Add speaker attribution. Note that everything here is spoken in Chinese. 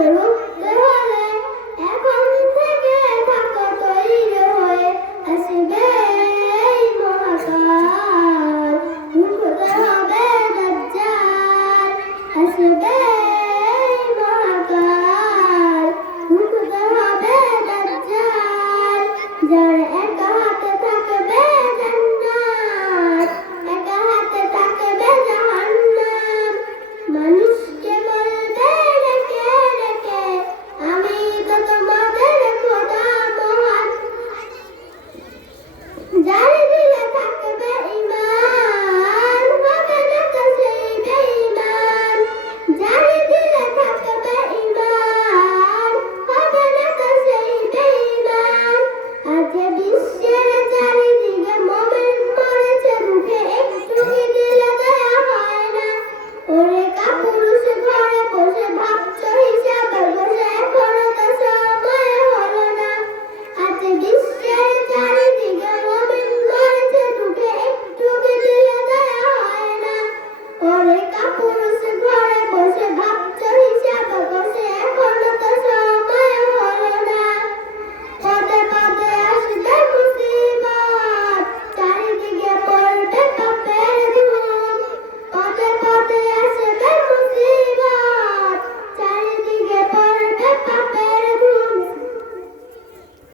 Speaker 1: 一路走来，爱看世界，踏过多少回。还是没忘记，还是没。